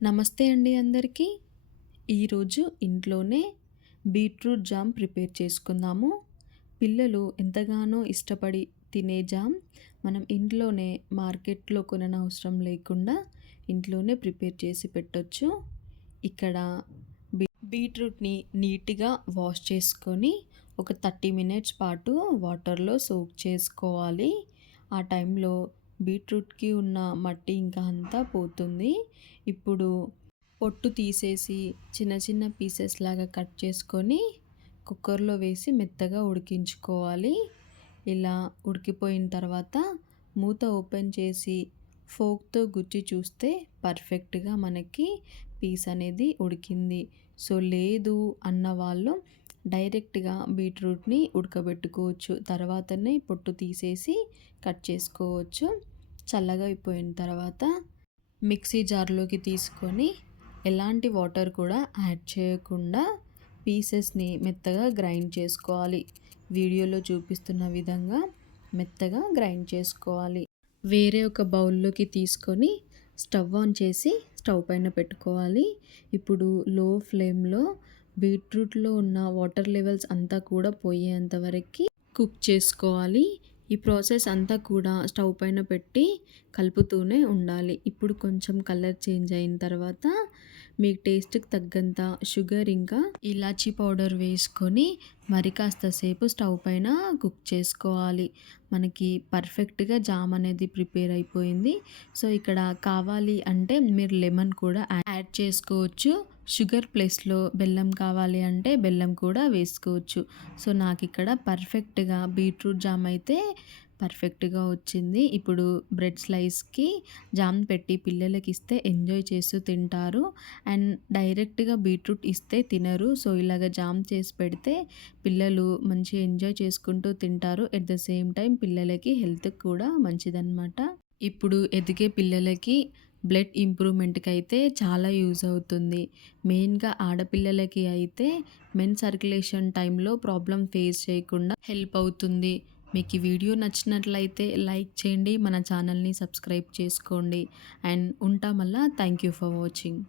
నమస్తే అండి అందరికీ. ఈరోజు ఇంట్లోనే బీట్రూట్ జామ్ ప్రిపేర్ చేసుకుందాము. పిల్లలు ఎంతగానో ఇష్టపడి తినే జామ్ మనం ఇంట్లోనే మార్కెట్లో కొననవసరం లేకుండా ఇంట్లోనే ప్రిపేర్ చేసి పెట్టొచ్చు. ఇక్కడ బీ బీట్రూట్ని నీట్గా వాష్ చేసుకొని ఒక థర్టీ మినిట్స్ పాటు వాటర్లో సోక్ చేసుకోవాలి. ఆ టైంలో బీట్రూట్కి ఉన్న మట్టి ఇంకా అంతా పోతుంది. ఇప్పుడు పొట్టు తీసేసి చిన్న చిన్న పీసెస్ లాగా కట్ చేసుకొని కుక్కర్లో వేసి మెత్తగా ఉడికించుకోవాలి. ఇలా ఉడికిపోయిన తర్వాత మూత ఓపెన్ చేసి ఫోక్తో గుచ్చి చూస్తే పర్ఫెక్ట్గా మనకి పీస్ అనేది ఉడికింది. సో లేదు అన్న వాళ్ళు డైరెక్ట్గా బీట్రూట్ని ఉడకబెట్టుకోవచ్చు. తర్వాతనే పొట్టు తీసేసి కట్ చేసుకోవచ్చు. చల్లగా అయిపోయిన తర్వాత మిక్సీ జార్లోకి తీసుకొని ఎలాంటి వాటర్ కూడా యాడ్ చేయకుండా పీసెస్ని మెత్తగా గ్రైండ్ చేసుకోవాలి. వీడియోలో చూపిస్తున్న విధంగా మెత్తగా గ్రైండ్ చేసుకోవాలి. వేరే ఒక బౌల్లోకి తీసుకొని స్టవ్ ఆన్ చేసి స్టవ్ పైన పెట్టుకోవాలి. ఇప్పుడు లో ఫ్లేమ్లో బీట్రూట్లో ఉన్న వాటర్ లెవెల్స్ అంతా కూడా పోయేంత వరకు కుక్ చేసుకోవాలి. ఈ ప్రాసెస్ అంతా కూడా స్టవ్ పైన పెట్టి కలుపుతూనే ఉండాలి. ఇప్పుడు కొంచెం కలర్ చేంజ్ అయిన తర్వాత మీ టేస్ట్కి తగ్గంత షుగర్ ఇంకా ఇలాచీ పౌడర్ వేసుకొని మరి కాస్త సేపు స్టవ్ పైన కుక్ చేసుకోవాలి. మనకి పర్ఫెక్ట్గా జామ్ అనేది ప్రిపేర్ అయిపోయింది. సో ఇక్కడ కావాలి అంటే మీరు లెమన్ కూడా యాడ్ చేసుకోవచ్చు. షుగర్ ప్లేస్లో బెల్లం కావాలి అంటే బెల్లం కూడా వేసుకోవచ్చు. సో నాకు ఇక్కడ పర్ఫెక్ట్గా బీట్రూట్ జామ్ అయితే పర్ఫెక్ట్గా వచ్చింది. ఇప్పుడు బ్రెడ్ స్లైస్కి జామ్ పెట్టి పిల్లలకి ఇస్తే ఎంజాయ్ చేస్తూ తింటారు. అండ్ డైరెక్ట్గా బీట్రూట్ ఇస్తే తినరు. సో ఇలాగ జామ్ చేసి పెడితే పిల్లలు మంచి ఎంజాయ్ చేసుకుంటూ తింటారు. ఎట్ ద సేమ్ టైం పిల్లలకి హెల్త్ కూడా మంచిదన్నమాట. ఇప్పుడు ఎదిగే పిల్లలకి బ్లడ్ ఇంప్రూవ్మెంట్కి అయితే చాలా యూజ్ అవుతుంది. మెయిన్గా ఆడపిల్లలకి అయితే మెన్ సర్క్యులేషన్ టైంలో ప్రాబ్లం ఫేస్ చేయకుండా హెల్ప్ అవుతుంది. మీకు ఈ వీడియో నచ్చినట్లయితే లైక్ చేయండి మన ఛానల్ని సబ్స్క్రైబ్ చేసుకోండి. అండ్ ఉంటామల్లా థ్యాంక్ యూ ఫర్ వాచింగ్.